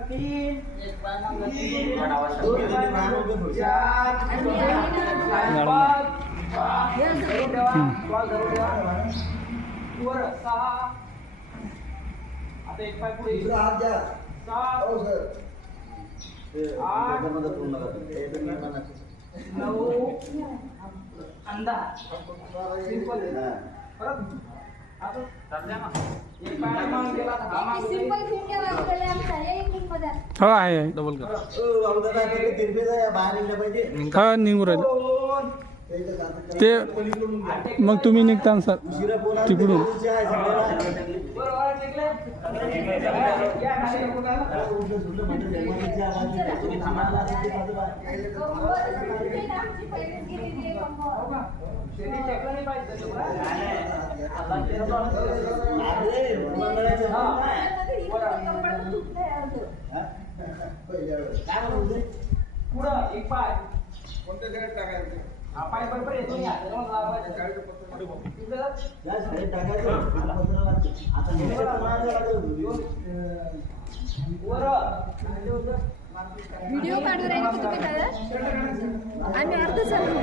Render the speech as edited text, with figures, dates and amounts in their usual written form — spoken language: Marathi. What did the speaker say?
तीन वर सहा आता एक पाय पुढे हात द्या सात आठ नऊ अंदा सिंपल परत आता एक पाय मागे गेला हा मागे सिंपल फिंगे वाजले आमचा एक मिनिट मध्ये हो आहे डबल कर हा निघू राहिले ते मग तुम्ही निघता सर तिकडून पुढं एक पाय कोणत्या साईड टाकायचं पाय बरोबर येतो या व्हिडिओ काढून राहिले की तुम्ही दादा आम्ही अर्ध चालू